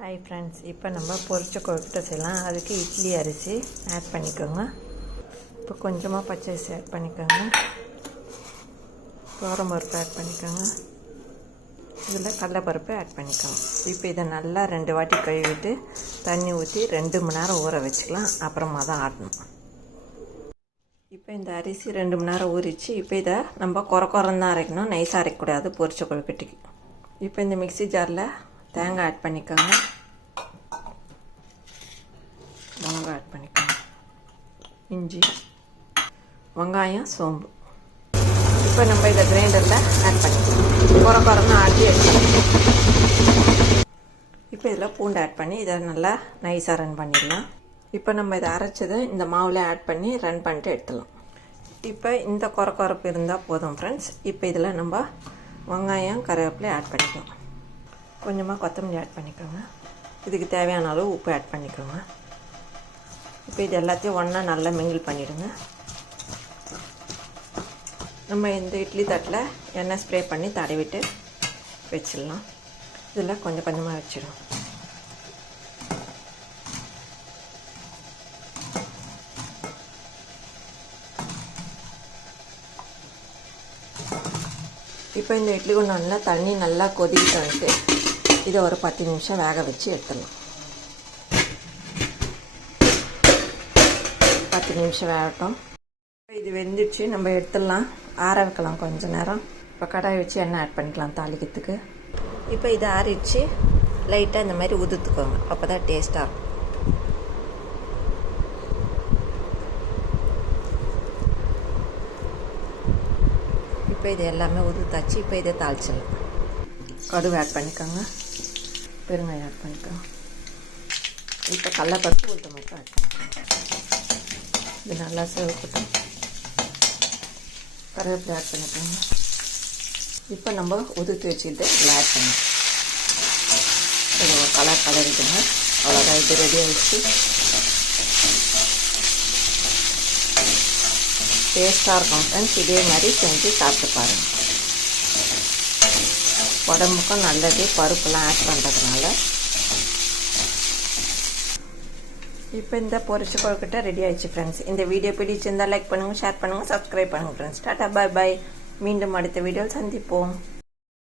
Hi friends, இப்போ நம்ம பொரிச்ச கொழுக்கட்டை செய்யலாம். அதுக்கு இட்லி அரிசி ஆட் பண்ணிக்கோங்க. இப்போ கொஞ்சமாக பச்சை அரிசி ஆட் பண்ணிக்கோங்க. துவரம்பருப்பு ஆட் பண்ணிக்கோங்க. இதில் கடலைப்பருப்பு ஆட் பண்ணிக்கோங்க. இப்போ இதை நல்லா 2 வாட்டி கழுவிட்டு தண்ணி ஊற்றி 2 மணி நேரம் ஊற வச்சுக்கலாம். அப்புறமா தான் ஆட்டணும். இப்போ இந்த அரிசி 2 மணி நேரம் ஊறிச்சு. இப்போ இதை நம்ம குறந்தான் அரைக்கணும், நைஸாக அரைக்கக்கூடாது பொரிச்ச கொழுக்கட்டைக்கு. இப்போ இந்த மிக்ஸி ஜாரில் தேங்காய் ஆட் பண்ணிக்கோங்க. மிளகாய் ஆட் பண்ணிக்கோங்க. இஞ்சி, வெங்காயம், சோம்பு. இப்போ நம்ம இதை கிரைண்டரில் ஆட் பண்ணிக்கலாம். குறன்னு ஆட்டி எடுத்துக்கலாம். இப்போ இதில் பூண்டு ஆட் பண்ணி இதை நல்லா நைஸாக ரன் பண்ணிடலாம். இப்போ நம்ம இதை அரைச்சதை இந்த மாவில் ஆட் பண்ணி ரன் பண்ணிட்டு எடுத்துடலாம். இப்போ இந்த குறப்பு இருந்தால் போதும் ஃப்ரெண்ட்ஸ். இப்போ இதில் நம்ம வெங்காயம், கருவேப்பிலை ஆட் பண்ணிக்கலாம். கொஞ்சமாக கொத்தமல்லி ஆட் பண்ணிக்கோங்க. இதுக்கு தேவையான அளவு உப்பு ஆட் பண்ணிக்கோங்க. இப்போ இது எல்லாத்தையும் ஒன்றா நல்லா மிங்கிள் பண்ணிவிடுங்க. நம்ம இந்த இட்லி தட்டில் எண்ணெய் ஸ்ப்ரே பண்ணி தடவிட்டு வச்சிடலாம். இதில் கொஞ்சம் கொஞ்சமாக வச்சிடும். இப்போ இந்த இட்லி குண்டானில் தண்ணி நல்லா கொதிக்கிட்டு வந்துட்டு இதை ஒரு 10 நிமிஷம் வேக வச்சு எடுத்துடலாம். 10 நிமிஷம் வேகட்டும். இது வெந்துடுச்சு, நம்ம எடுத்துடலாம். ஆற வைக்கலாம் கொஞ்சம் நேரம். இப்போ கடாய் வச்சு எண்ணெய் ஆட் பண்ணிக்கலாம் தாளிக்கிறதுக்கு. இப்போ இதை ஆறிடுச்சு. லைட்டாக இந்த மாதிரி உதுத்துக்கோங்க, அப்போ தான் டேஸ்ட்டாக இருக்கும். இப்போ இது எல்லாமே உதுத்தாச்சு. இப்போ இதை தாளிச்சிடலாம். கடுகு ஆட் பண்ணிக்கோங்க. பெருங்காயம் ஆட் பண்ணிக்கோங்க. இப்போ கடலைப்பருப்பு, உளுத்தம் மட்டும் ஆட் பண்ணிக்கோங்க. இது நல்லா சேவக்கட்டும். கருவேப்பிலை ஆட் பண்ணிக்கோங்க. இப்போ நம்ம உதுத்து வச்சுட்டு இதில் ஆட் பண்ணணும். இது ஒரு கலரிடுங்க. அவ்வளோதான், இது ரெடி ஆகிடுச்சு. டேஸ்ட்டாக இருக்கும் ஃப்ரெண்ட்ஸ். இதே மாதிரி செஞ்சு சாப்பிட்டு பாருங்கள். உடம்புக்கும் நல்லது பருப்புலாம் ஆட் பண்ணுறதுனால. இப்போ இந்த பொரிச்ச கொழுக்கட்டை ரெடி ஆயிடுச்சு ஃப்ரெண்ட்ஸ். இந்த வீடியோ பிடிச்சிருந்தால் லைக் பண்ணுங்கள், ஷேர் பண்ணுங்கள், சப்ஸ்கிரைப் பண்ணுங்கள் ஃப்ரெண்ட்ஸ். டாட்டா, பாய் பாய். மீண்டும் அடுத்த வீடியோவில் சந்திப்போம்.